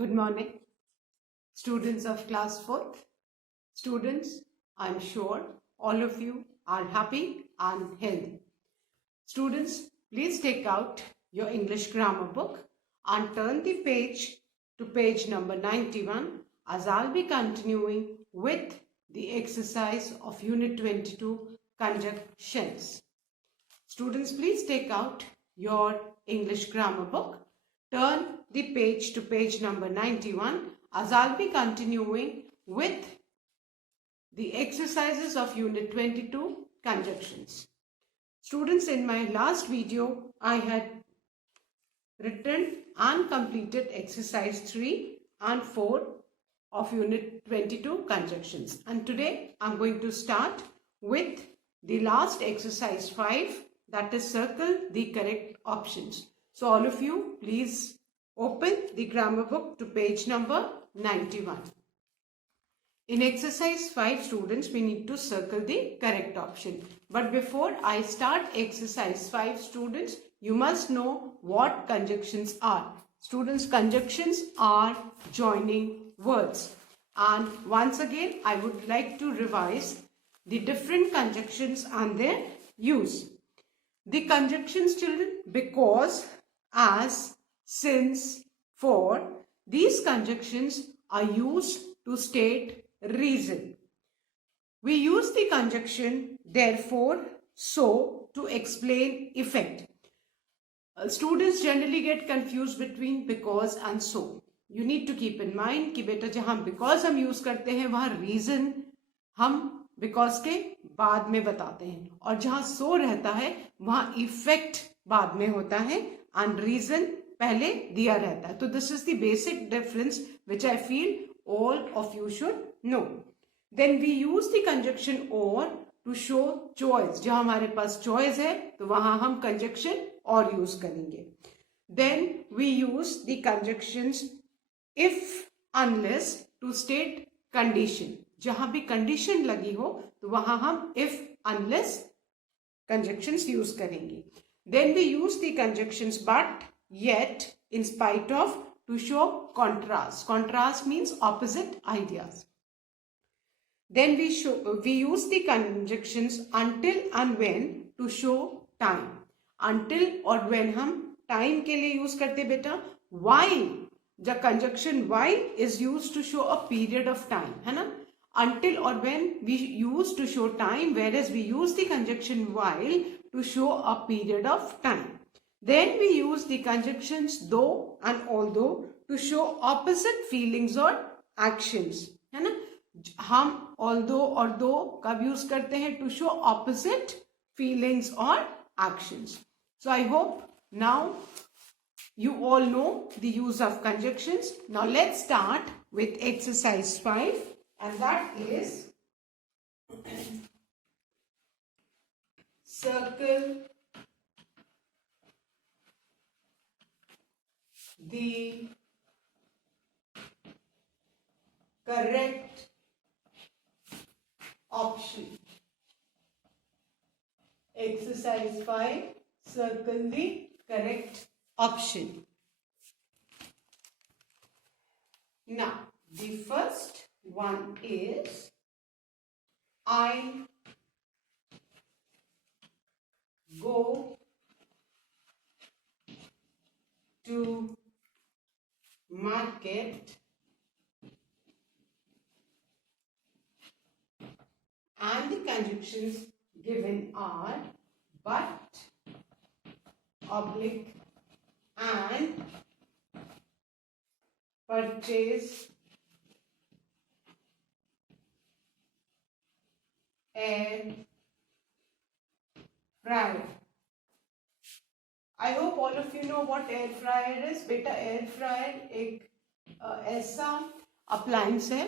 Good morning, students of class 4th. Students, I'm sure all of you are happy and healthy. Students, please take out your English grammar book and turn the page to page number 91 as I'll be continuing with the exercise of Unit 22 conjunctions. Students, please take out your English grammar book. Turn the page to page number 91 as I'll be continuing with the exercises of Unit 22 conjunctions. Students, in my last video, I had written and completed exercise 3 and 4 of Unit 22 conjunctions. And today I'm going to start with the last exercise 5, that is circle the correct options. So all of you, please open the grammar book to page number 91. In exercise 5, students, we need to circle the correct option. But before I start exercise 5, students, you must know what conjunctions are. Students, conjunctions are joining words. And once again, I would like to revise the different conjunctions and their use. The conjunctions, children, because, as, since, for, these conjunctions are used to state reason. We use the conjunction therefore, so to explain effect. Students generally get confused between because and so. You need to keep in mind कि बेटा जहाँ because हम use करते हैं वहाँ reason हम because के बाद में बताते हैं और जहाँ so रहता है वहाँ effect बाद में होता है and reason पहले दिया रहता है. तो this is the basic difference which I feel all of you should know. Then we use the conjunction or to show choice. जहाँ हमारे पास choice है तो वहाँ हम conjunction और use करेंगे. Then we use the conjunctions if, unless to state condition. जहाँ भी condition लगी हो तो वहाँ हम if, unless conjunctions use करेंगे. Then we use the conjunctions but, yet, in spite of to show contrast. Contrast means opposite ideas. Then we use the conjunctions until and when to show time. Until और when हम time के लिए use करते बेटा. While, the conjunction while is used to show a period of time, है ना. Until or when we use to show time, whereas we use the conjunction while to show a period of time. Then we use the conjunctions though and although to show opposite feelings or actions, है ना. हम although और though कब use करते हैं to show opposite feelings or actions. So I hope now you all know the use of conjunctions. Now let's start with exercise 5, and that is circle the correct option. Exercise 5, circle the correct option. Now, the first one is I go to market and the conjunctions given are but, oblique, and, purchase, air fryer. I hope all of you know what air fryer is. बेटा air fryer एक ऐसा अप्लायंस है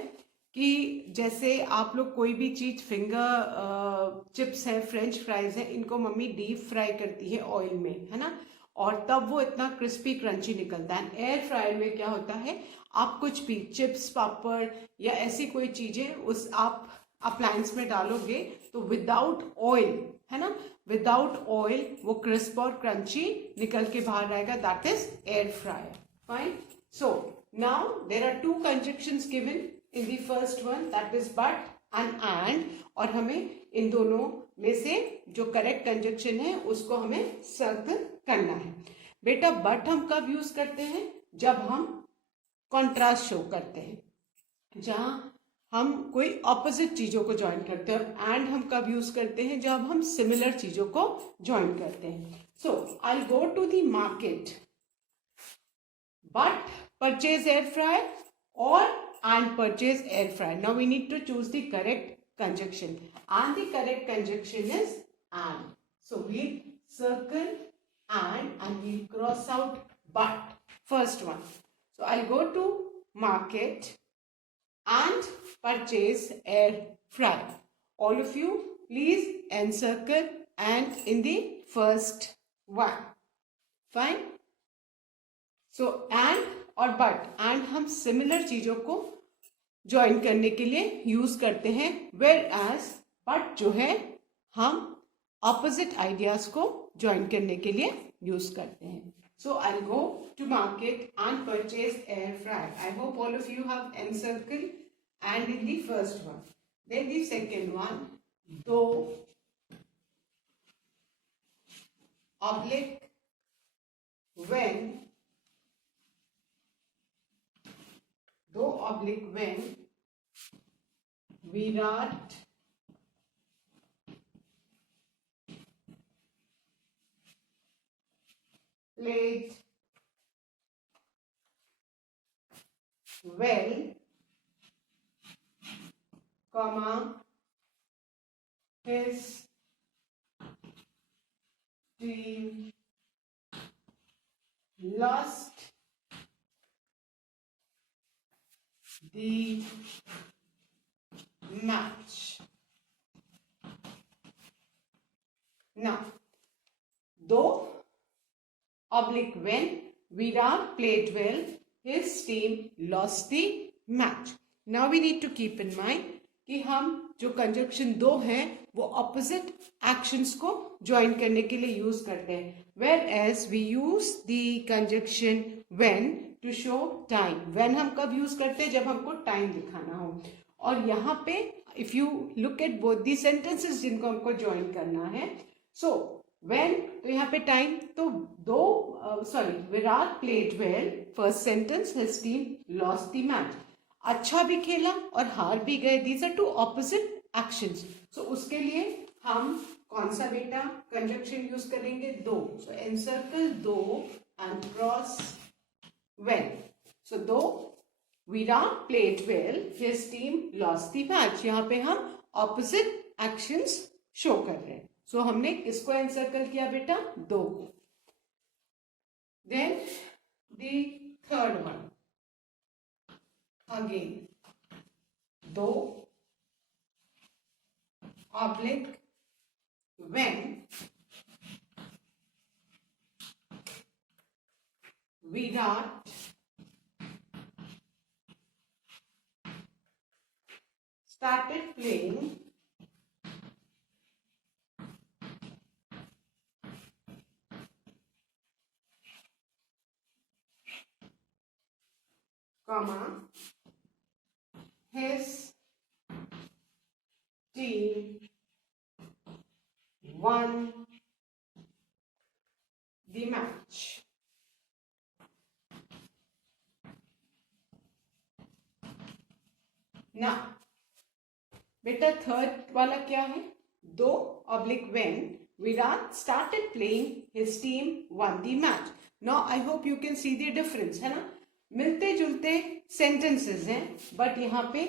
कि जैसे आप लोग कोई भी चीज फिंगर चिप्स हैं, फ्रेंच फ्राइज हैं, इनको मम्मी डीप फ्राई करती है ऑयल में, है ना, और तब वो इतना क्रिस्पी क्रंची निकलता है. एयर फ्रायर में क्या होता है, आप कुछ भी चिप्स, पापड़ या ऐसी कोई चीजें उस आप अप्लायंस में डालोगे तो विदाउट ऑयल, है ना, विदाउट ऑयल वो क्रिस्प और क्रंची निकल के बाहर आएगा. That is air fryer. Fine. So Now there are two conjunctions given in the first one, that is but and, और हमें इन दोनों में से जो करेक्ट कंजक्शन है उसको हमें सर्कल करना है। बेटा बट हम कब यूज करते हैं? जब हम कॉन्ट्रास्ट शो करते हैं, जहां हम कोई ऑपोजिट चीजों को ज्वाइन करते हैं, और एंड हम कब यूज करते हैं? जब हम सिमिलर चीजों को ज्वाइन करते हैं। So I go to the market but purchase air fryer or and purchase air fryer. Now we need to choose the correct conjunction, and the correct conjunction is and. So we'll circle and we'll cross out but. First one. So I'll go to market and purchase air fryer. All of you please encircle and in the first one. Fine. So and और but, and हम सिमिलर चीजों को ज्वाइन करने के लिए use करते हैं, where as but जो है हम ऑपोजिट आइडियाज को ज्वाइन करने के लिए यूज करते हैं। So I go to market and purchase air fryer. I hope all of you have encircled and in the first one. Then the second one, though oblique when, though oblique when Virat played well, comma, his team lost the match. Now, though oblique when Virat played well, his team lost the match. Now we need to keep in mind कि हम जो कंजक्शन दो हैं वो opposite actions को ज्वाइन करने के लिए यूज करते हैं, whereas we use the conjunction when to show time. When हम कब यूज करते हैं? जब हमको टाइम दिखाना हो। और यहाँ पे if you look at both the sentences जिनको हमको ज्वाइन करना है, सो व्हेन तो यहाँ पे टाइम, तो though Virat played well, first sentence, his team lost the match, अच्छा भी खेला और हार भी गए, these are two opposite actions. So उसके लिए हम कौन सा बेटा कंजक्शन यूज करेंगे? दो। सो एनसर्कल दो एंड क्रॉस वेल। सो दो Virat played well, his team lost the match, यहाँ पे हम ऑपोजिट एक्शंस शो कर रहे हैं। सो हमने किसको एनसर्कल किया बेटा? दो को। Then the third one, again दो oblique when Virat started playing comma, his team won the match. Now, बेटा थर्ड वाला क्या है? दो oblique when Virat started playing, his team won the match. Now I hope you can see the difference, है ना? मिलते जुलते सेंटेंसेस हैं, बट यहाँ पे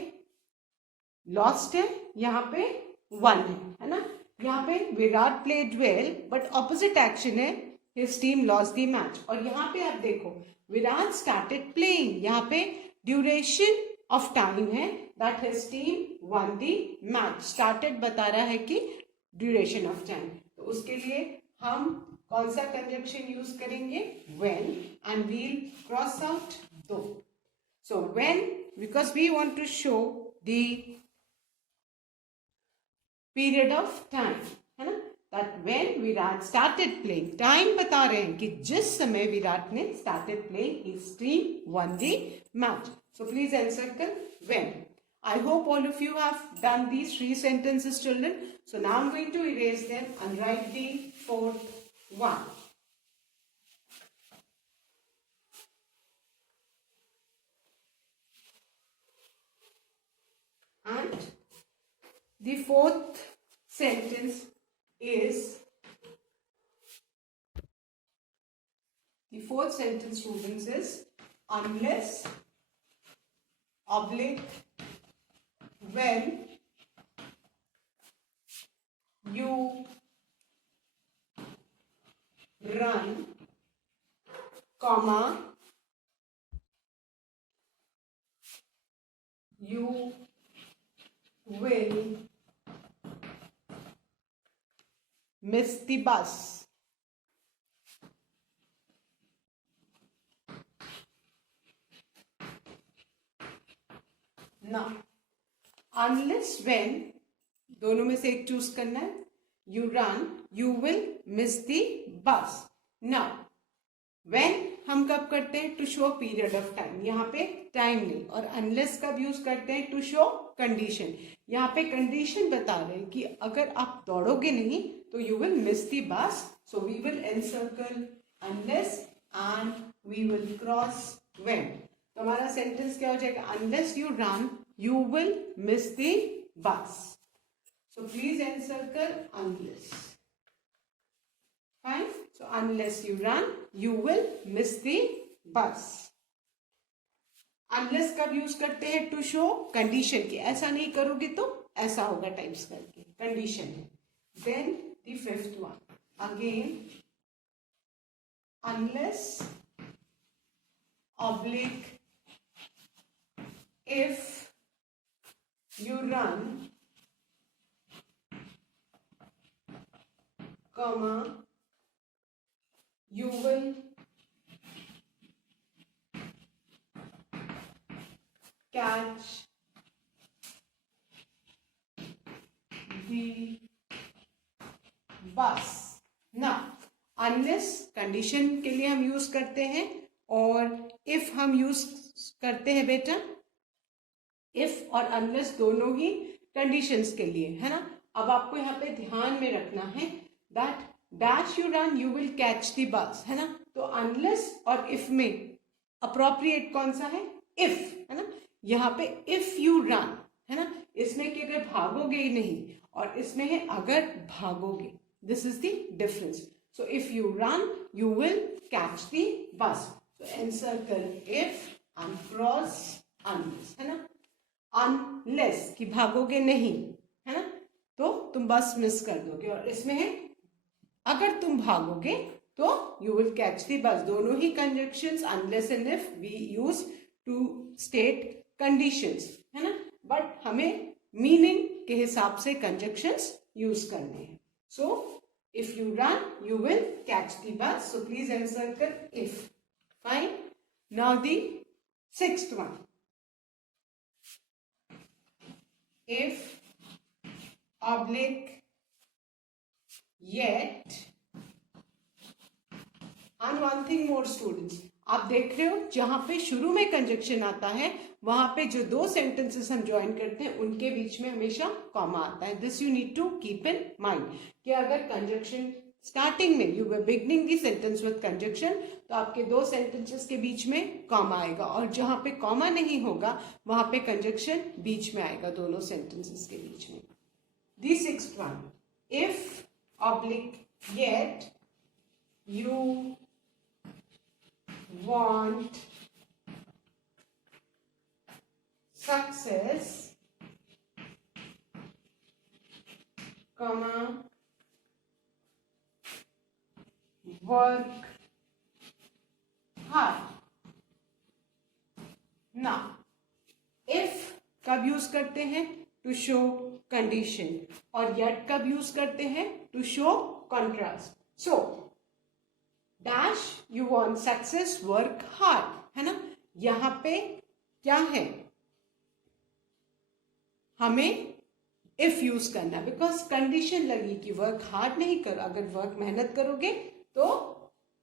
लॉस्ट है, यहाँ पे वन है ना? यहाँ पे Virat played well but opposite action है, his team lost the match. और यहाँ पे आप देखो विराट स्टार्टेड प्लेइंग, यहाँ पे ड्यूरेशन ऑफ टाइम है, that his team one the match. Started बता रहा है कि ड्यूरेशन ऑफ टाइम, तो उसके लिए हम कौन सा कंजक्शन यूज करेंगे? When, and we'll cross out though. So when, because we want to show the period of time, है ना? that when Virat started playing, time बता रहे हैं कि जिस समय विराट ने started playing, his team won the match. So please encircle when. I hope all of you have done these 3 sentences, children. So now I'm going to erase them and write the 4th one. And the 4th sentence is, the 4th sentence, students, is unless oblique when you run, comma, you will miss the bus. Now, unless when, दोनों में से एक चूज करना है. You run, you will miss the bus. Now, when हम कब करते हैं? To show period of time. यहाँ पे टाइम नहीं. और unless कब यूज करते हैं? To show condition. यहाँ पे कंडीशन बता रहे हैं कि अगर आप दौड़ोगे नहीं तो you will miss the bus. So we will encircle unless and we will cross when. तो हमारा सेंटेंस क्या हो जाएगा? Unless you run, you will miss the bus. So please encircle unless. Fine. So unless you run, you will miss the bus. Unless कब use करते हैं? To show condition की ऐसा नहीं करोगे तो ऐसा होगा टाइप्स करके, कंडीशन है. Then the 5th one again, unless oblique if you run, comma, you will catch the bus. Now, unless condition के लिए हम यूज करते हैं और if हम यूज करते हैं बेटा. if और unless दोनों ही कंडीशंस के लिए है ना. अब आपको यहाँ पे ध्यान में रखना है that dash you run you will catch the bus है ना. तो unless और if में appropriate कौन सा है? if है ना. यहाँ पे if you run है ना. इसमें कि अगर भागोगे ही नहीं और इसमें है अगर भागोगे. This is the difference. So if you run you will catch the bus. So encircle if and cross unless है ना. unless कि भागोगे नहीं है ना तो तुम बस मिस कर दोगे. और इसमें है अगर तुम भागोगे तो you will catch the bus. दोनों ही conjunctions unless and if we use to state conditions है ना. बट हमें मीनिंग के हिसाब से conjunctions यूज करने हैं. So if you run you will catch the bus. So please encircle if. Fine. Now the 6th one. If oblique yet. And one thing more students, आप देख रहे हो जहां पे शुरू में कंजक्शन आता है वहां पे जो 2 सेंटेंसेस हम ज्वाइन करते हैं उनके बीच में हमेशा कॉमा आता है. This you need to keep in mind कि अगर कंजक्शन स्टार्टिंग में you were beginning the sentence with conjunction तो आपके 2 सेंटेंसेस के बीच में कॉमा आएगा और जहां पे कॉमा नहीं होगा वहां पे कंजक्शन बीच में आएगा दोनों सेंटेंसेस के बीच में. दी 6th one. If oblique yet you want success, comma, work hard. Now, if कब यूज करते हैं? To show condition. और yet कब यूज करते हैं? To show contrast. So dash you want success, work hard है ना. यहां पे क्या है? हमें इफ यूज करना, बिकॉज कंडीशन लगी कि वर्क हार्ड नहीं कर, अगर वर्क मेहनत करोगे तो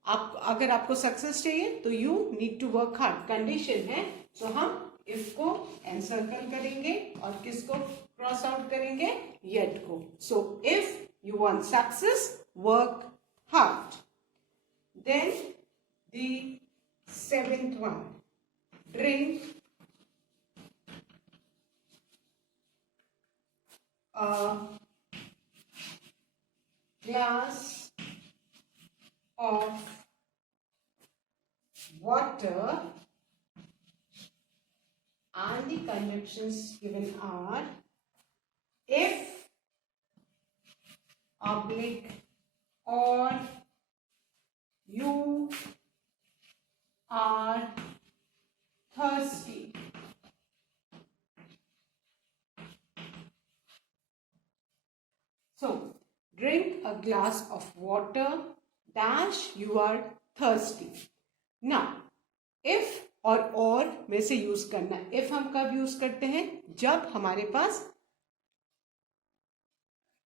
आप, अगर आपको सक्सेस चाहिए तो you need to work hard, condition है। सो हम इफ को एनसर्कल करेंगे और किसको क्रॉस आउट करेंगे, येट को। So if you want success, work hard. Then the seventh one, drink a glass of water, and the conditions given are if oblique or you are thirsty. So, drink a glass of water dash you are thirsty. Now, if और में से यूज करना। if हम कब use करते हैं, जब हमारे पास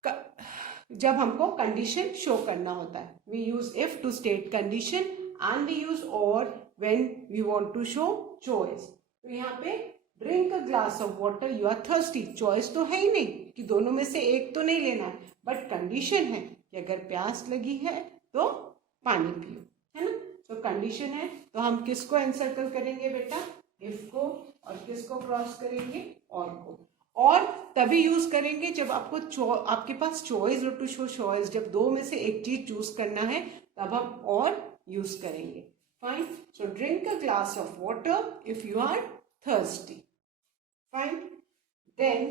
जब हमको कंडीशन शो करना होता है। We use if to state condition and we use or when we want to show choice. तो यहाँ पे drink a glass of water, you are thirsty, choice तो है ही नहीं कि दोनों में से एक तो नहीं लेना है, बट कंडीशन है कि अगर प्यास लगी है तो पानी पियो, है ना। तो कंडीशन है, तो हम किसको एनसर्कल करेंगे बेटा, इफ को, और किसको क्रॉस करेंगे, और को। और तभी यूज करेंगे जब आपके पास चॉइस हो, टू शो चॉइस, जब दो में से एक चीज चूज करना है तब हम और यूज करेंगे। Fine. So drink a glass of water if you are thirsty. Fine. Then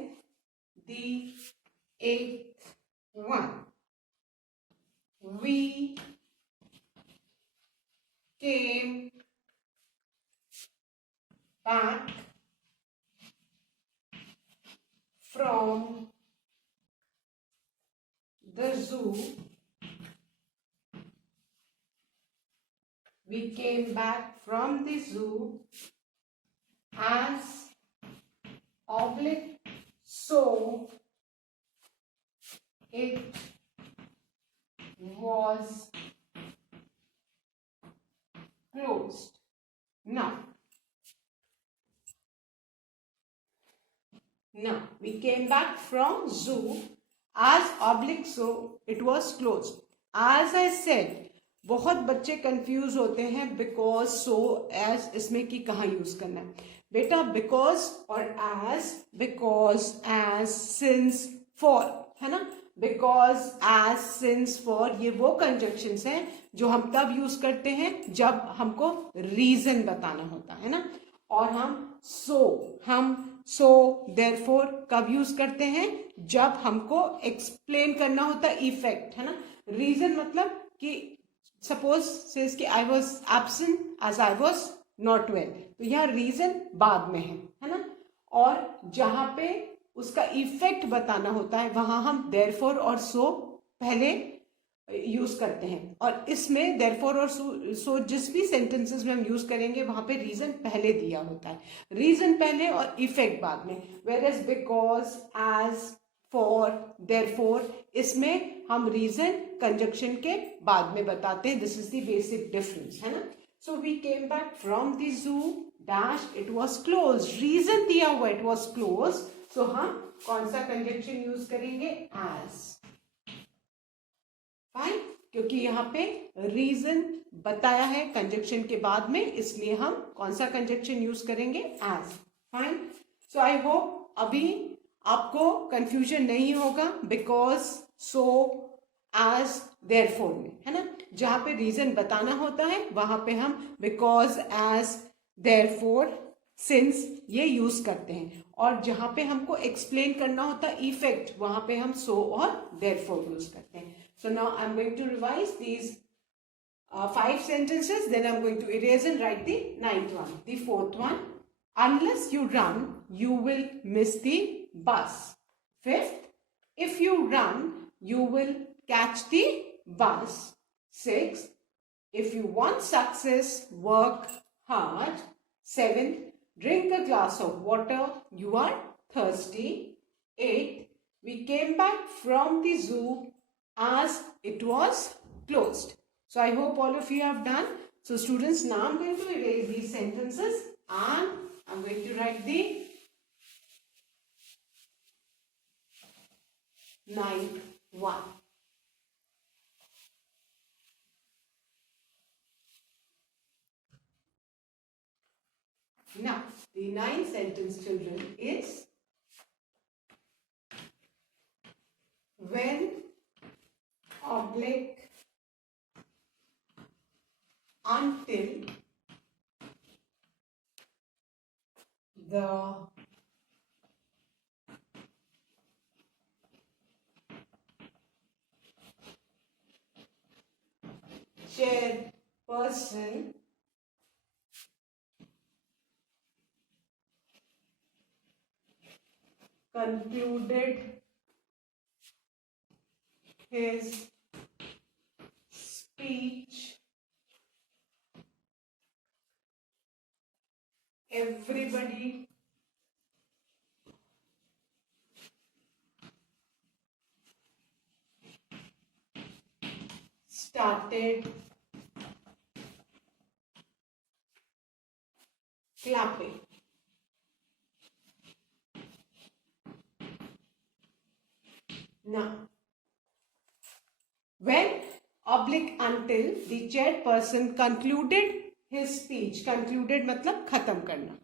the eighth one, we came back from the zoo. We came back from the zoo as oblique, so it was closed. Now we came back from zoo as oblique, so it was closed. As I said, बहुत बच्चे कंफ्यूज होते हैं बिकॉज, सो, एज, इसमें कि कहाँ यूज करना है बेटा। बिकॉज और as, because, as, since, for, है ना। बिकॉज, एज, सिंस, फॉर, ये वो कंजक्शंस हैं जो हम तब यूज करते हैं जब हमको रीजन बताना होता है ना। और हम सो, देयरफॉर कब यूज करते हैं, जब हमको एक्सप्लेन करना होता है इफेक्ट, है ना। रीजन मतलब कि सपोज सेज कि I was absent as I was not well, तो यह रीजन बाद में है ना। और जहां पे उसका इफेक्ट बताना होता है वहां हम देयरफॉर और सो पहले यूज करते हैं। और इसमें देयरफॉर और सो जिस भी सेंटेंसेस में हम यूज करेंगे वहां पे रीजन पहले दिया होता है, रीजन पहले और इफेक्ट बाद में। Whereas because, as, for, therefore, इसमें हम रीजन कंजक्शन के बाद में बताते हैं। This is the basic difference, है ना। So we came back from the zoo dash it was close, reason दिया हुआ इट वॉज क्लोज, सो हम कौन सा कंजक्शन यूज करेंगे, एज। फाइन, क्योंकि यहाँ पे रीजन बताया है कंजक्शन के बाद में, इसलिए हम कौन सा कंजक्शन यूज करेंगे, as. Fine. So I hope अभी आपको कंफ्यूजन नहीं होगा बिकॉज, सो, एज, देयरफॉर में, है ना। जहां पे रीजन बताना होता है वहां पे हम बिकॉज, एज, देयरफॉर, सिंस ये यूज करते हैं। और जहां पे हमको एक्सप्लेन करना होता है इफेक्ट, वहां पे हम सो और देयरफॉर यूज करते हैं। So now I am going to revise these 5 sentences, then I'm going to erase and write the 9th one. The 4th one, unless you run, you will miss the bus. 5th, if you run, you will catch the bus. 6th, if you want success, work hard. 7th, drink a glass of water, you are thirsty. 8th, We came back from the zoo as it was closed. So I hope all of you have done. So students, now I'm going to erase these sentences and I'm going to write the ninth one. Now, the ninth sentence, children, is when oblique until the chairperson concluded his speech, everybody started clapping. Now, when oblique until the chairperson concluded his speech, concluded मतलब खत्म करना.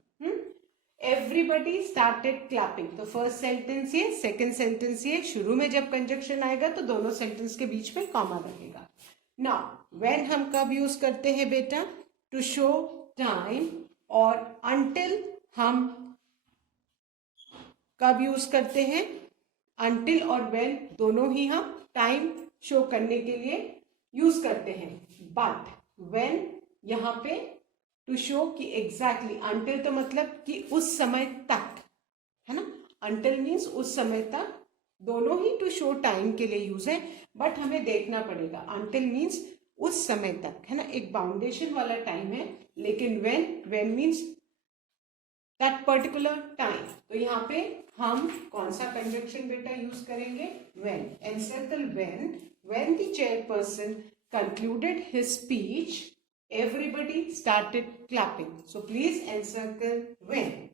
Everybody started clapping. तो first sentence ये, second sentence ये. शुरू में जब कंजक्शन आएगा तो दोनों सेंटेंस के बीच में कॉमा लगेगा. नाउ व्हेन हम कब यूज करते हैं बेटा? To show time. और अंटिल हम कब यूज करते हैं? अंटिल और व्हेन दोनों ही हम टाइम शो करने के लिए यूज करते हैं. बट व्हेन यहाँ पे टू शो कि एग्जैक्टली अंटिल तो मतलब कि उस समय तक, है ना. अंटिल मीन्स उस समय तक. दोनों ही टू शो टाइम के लिए यूज है, बट हमें देखना पड़ेगा. अंटिल मीन्स उस समय तक, है ना, एक बाउंडेशन वाला टाइम है. लेकिन when means that particular time. तो यहाँ पे हम कौन सा कंजक्शन बेटा यूज करेंगे? When. Encircle when the chairperson concluded his speech, everybody started clapping. So please encircle when.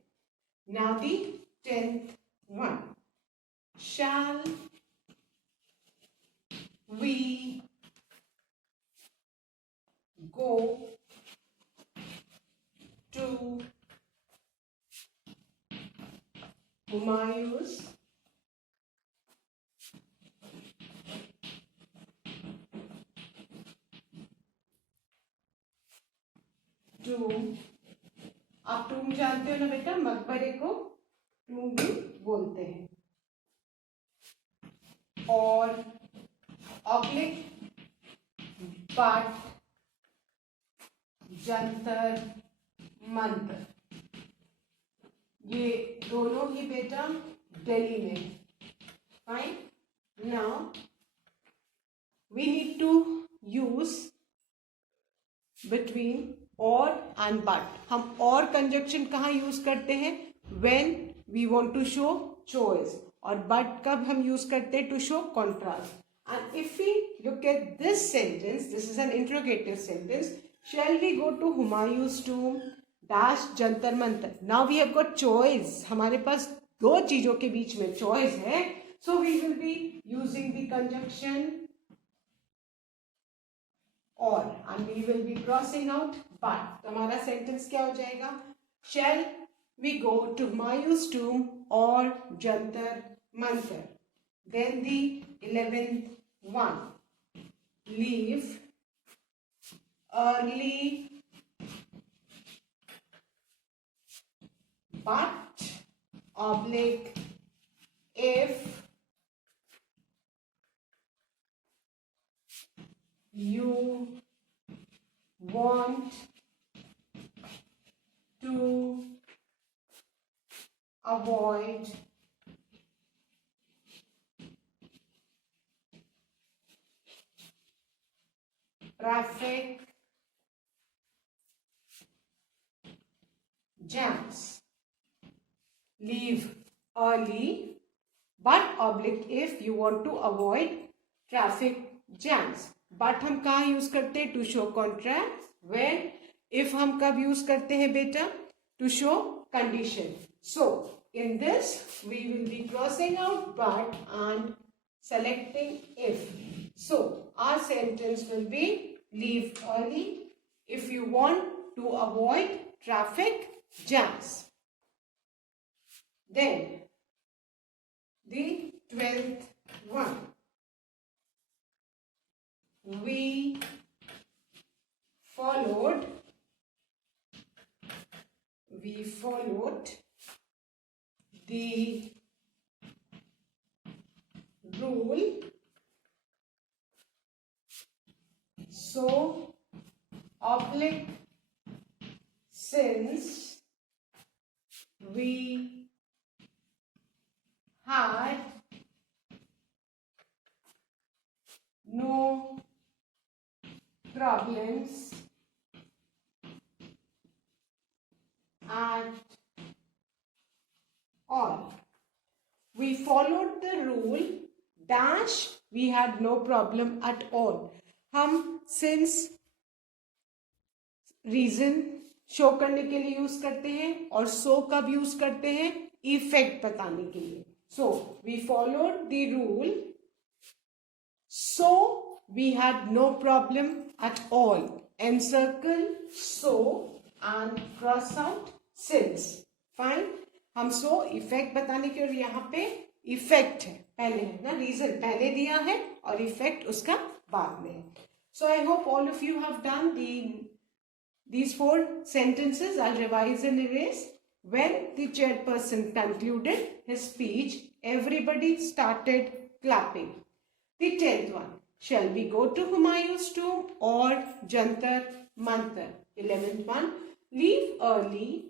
Now the 10th one. Shall we go to Humayun's tomb? आप टूम जानते हो ना बेटा, मकबरे को टूम भी बोलते हैं. और ऑब्लिक बट जंतर मंतर, ये दोनों ही बेटा दिल्ली में. Fine. Now we need to use between or and but. हम और कंजक्शन कहाँ यूज करते हैं? When we want to show choice. और बट कब हम यूज करते हैं? To show contrast. And if we look at this sentence, this is an interrogative sentence. Shall we go to Humayun's tomb dash Jantar Mantar. Now we have got choice. हमारे पास दो चीजों के बीच में चॉइस है. So we will be using the conjunction और, and we will be crossing out but. तो हमारा सेंटेंस क्या हो जाएगा? Shall we go to Humayun's tomb or Jantar Mantar? Then the 11th one. Leave early but oblique if you want to avoid traffic jams. Leave early but oblique if you want to avoid traffic jams. But हम कहाँ use करते हैं? To show contrast. When? If हम कब use करते हैं बेटा? To show condition. So in this we will be crossing out but and selecting if. So our sentence will be leave early if you want to avoid traffic jams. Then the 12th one. We followed the rule, so oblique since we had no problems at all. We followed the rule dash we had no problem at all. हम since reason show करने के लिए use करते हैं और so कब use करते हैं? इफेक्ट बताने के लिए. So we followed the rule, so we had no problem at all. Encircle so and cross out since. Fine. हम so इफेक्ट बताने के, और यहाँ पे इफेक्ट है पहले, है ना, रीजन पहले दिया है और इफेक्ट उसका बाद में है. So I hope all of you have done these 4 sentences. I'll revise and erase. When the chairperson concluded his speech, everybody started clapping. The 10th one. Shall we go to Humayun's tomb or Jantar Mantar? 11th one. Leave early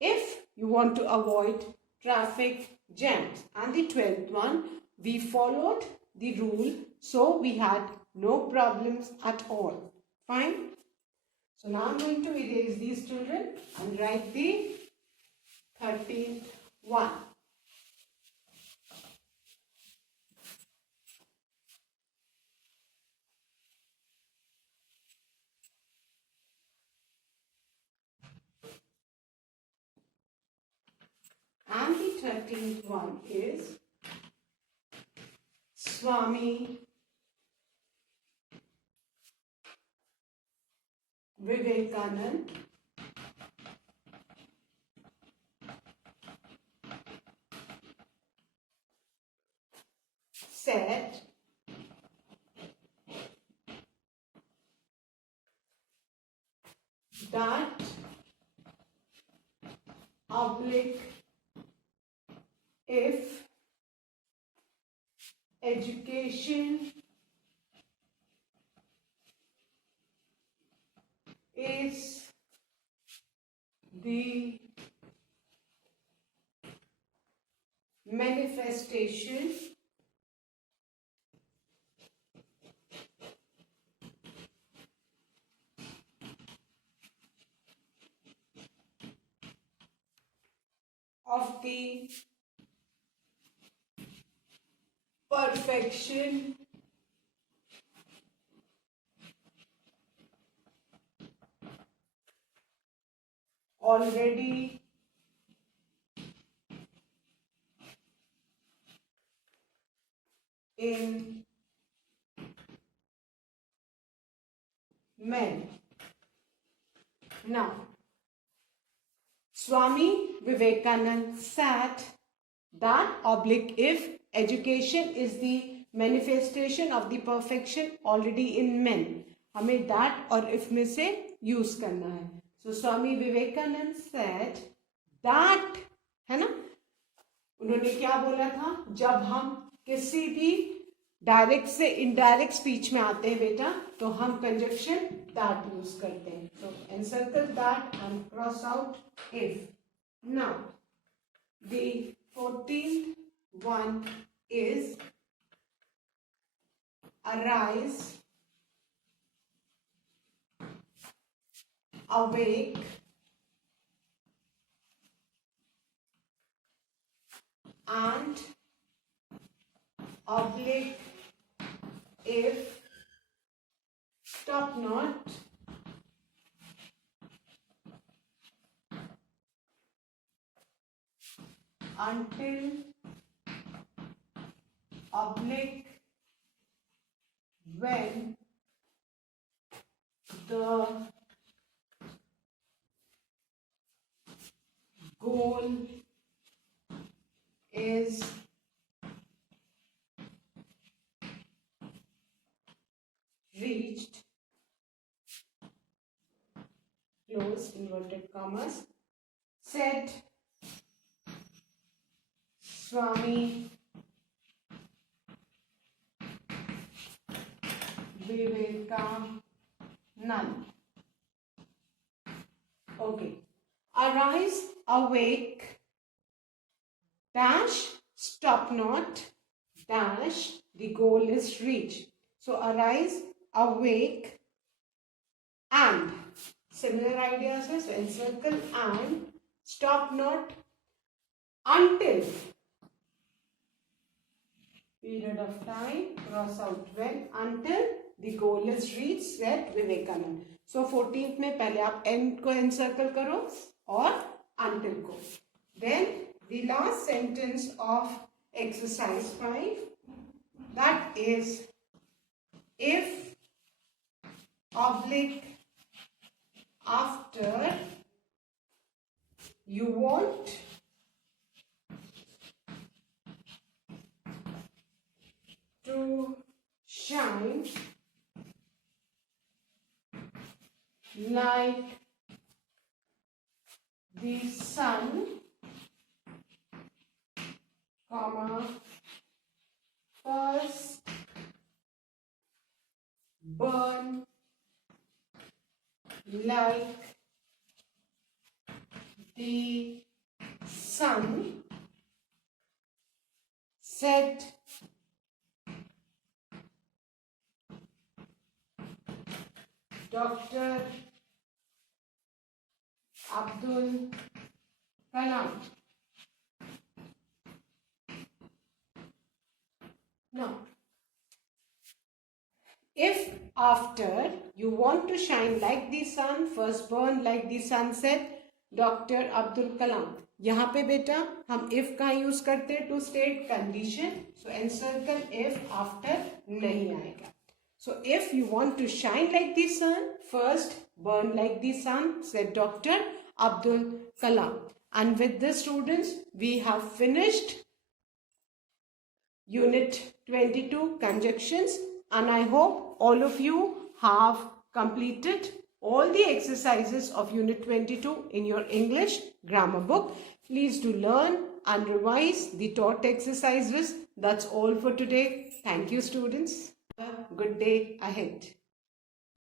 if you want to avoid traffic jams. And the 12th one. We followed the rule, so we had no problems at all. Fine. So now I'm going to erase these children and write the 13th one. And the 13th one is Swami Vivekanand said that oblique if education is the manifestation of the perfection already in men. Now, Swami Vivekanand said that oblique if education is the manifestation of the perfection already in men. हमें that और if में से use करना है. So Swami Vivekanand said that, है ना, उन्होंने क्या बोला था? जब हम किसी भी डायरेक्ट से इनडायरेक्ट स्पीच में आते हैं बेटा, तो हम कंजक्शन that यूज करते हैं. So encircle that and cross out if. Now the 14th one is arise, awake, and oblique if, stop not, until, oblique when the goal is reached, close inverted commas, said Swami Vivekananda. Okay. Arise, awake, dash, stop not, dash, the goal is reached. So arise, awake, and. Similar ideas here. So encircle and, stop not, until. Period of time, cross out when, until the goal is reached, said Vivekananda. So 14th में पहले आप end को encircle करो और until को. Then the last sentence of exercise 5, that is if, oblique, after, you want to shine like the sun, comma, first burn like the sun, set Dr. Abdul Kalam. Now, if after you want to shine like the sun, first burn like the sunset, doctor Abdul Kalam. यहाँ पे बेटा हम if का use करते हैं to state condition. So encircle if after नहीं आएगा. So if you want to shine like the sun, first burn like the sun, said Dr. Abdul Kalam. And with this, students, we have finished Unit 22 conjunctions, and I hope all of you have completed all the exercises of Unit 22 in your English grammar book. Please do learn and revise the taught exercises. That's all for today. Thank you, students. Have a good day ahead.